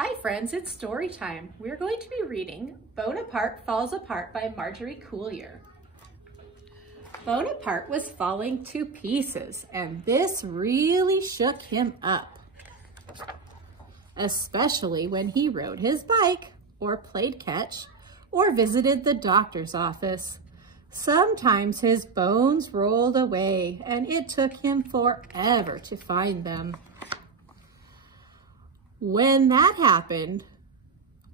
Hi friends, it's story time. We're going to be reading Bonaparte Falls Apart by Marjorie Courier. Bonaparte was falling to pieces, and this really shook him up, especially when he rode his bike or played catch or visited the doctor's office. Sometimes his bones rolled away and it took him forever to find them. When that happened,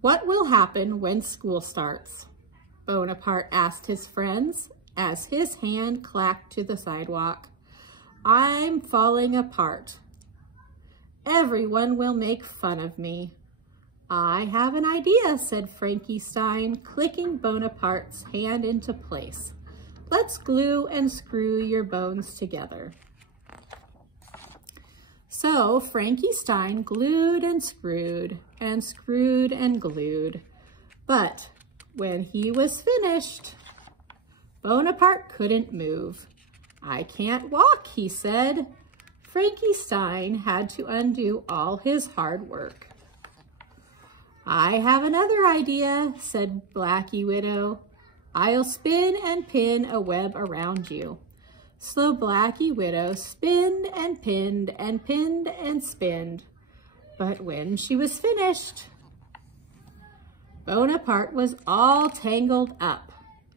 what will happen when school starts? Bonaparte asked his friends as his hand clacked to the sidewalk. I'm falling apart. Everyone will make fun of me. I have an idea, said Frankenstein, clicking Bonaparte's hand into place. Let's glue and screw your bones together. So Frankenstein glued and screwed and glued. But when he was finished, Bonaparte couldn't move. I can't walk, he said. Frankenstein had to undo all his hard work. I have another idea, said Blacky Widow. I'll spin and pin a web around you. So Blacky Widow spinned and pinned and pinned and spinned. But when she was finished, Bonaparte was all tangled up.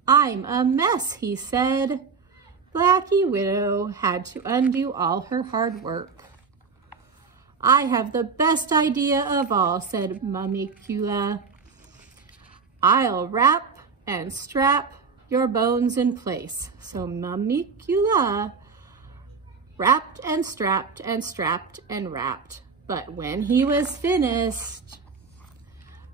I'm a mess, he said. Blacky Widow had to undo all her hard work. I have the best idea of all, said Mamicula. I'll wrap and strap your bones in place. So Mamicula wrapped and strapped and strapped and wrapped. But when he was finished,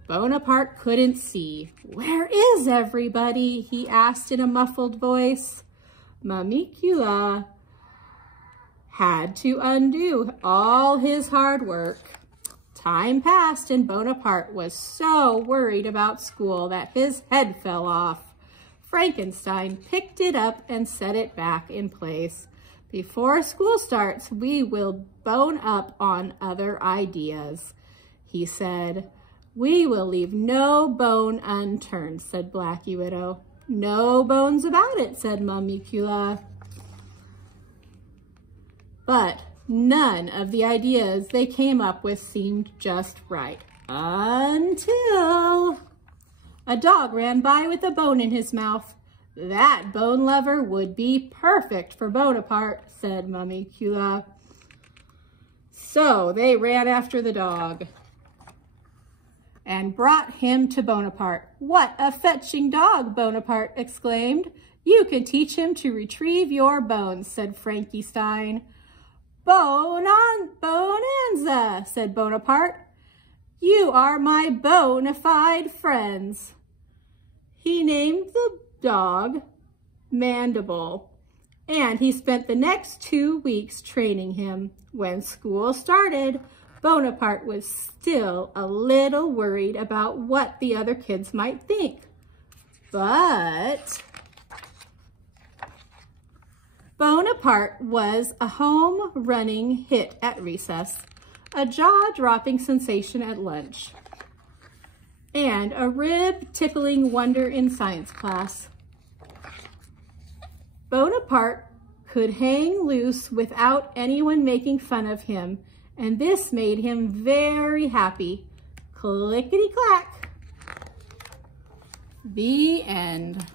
Bonaparte couldn't see. Where is everybody? He asked in a muffled voice. Mamicula had to undo all his hard work. Time passed and Bonaparte was so worried about school that his head fell off. Frankenstein picked it up and set it back in place. Before school starts, we will bone up on other ideas, he said. We will leave no bone unturned, said Blacky Widow. No bones about it, said Mamicula. But none of the ideas they came up with seemed just right. Until a dog ran by with a bone in his mouth. That bone lover would be perfect for Bonaparte, said Mamicula. So they ran after the dog and brought him to Bonaparte. What a fetching dog, Bonaparte exclaimed. You can teach him to retrieve your bones, said Frankenstein. Bonanza, said Bonaparte. You are my bona fide friends. He named the dog Mandible, and he spent the next 2 weeks training him. When school started, Bonaparte was still a little worried about what the other kids might think. But Bonaparte was a home-running hit at recess, a jaw-dropping sensation at lunch, and a rib-tickling wonder in science class. Bonaparte could hang loose without anyone making fun of him, and this made him very happy. Clickety-clack. The end.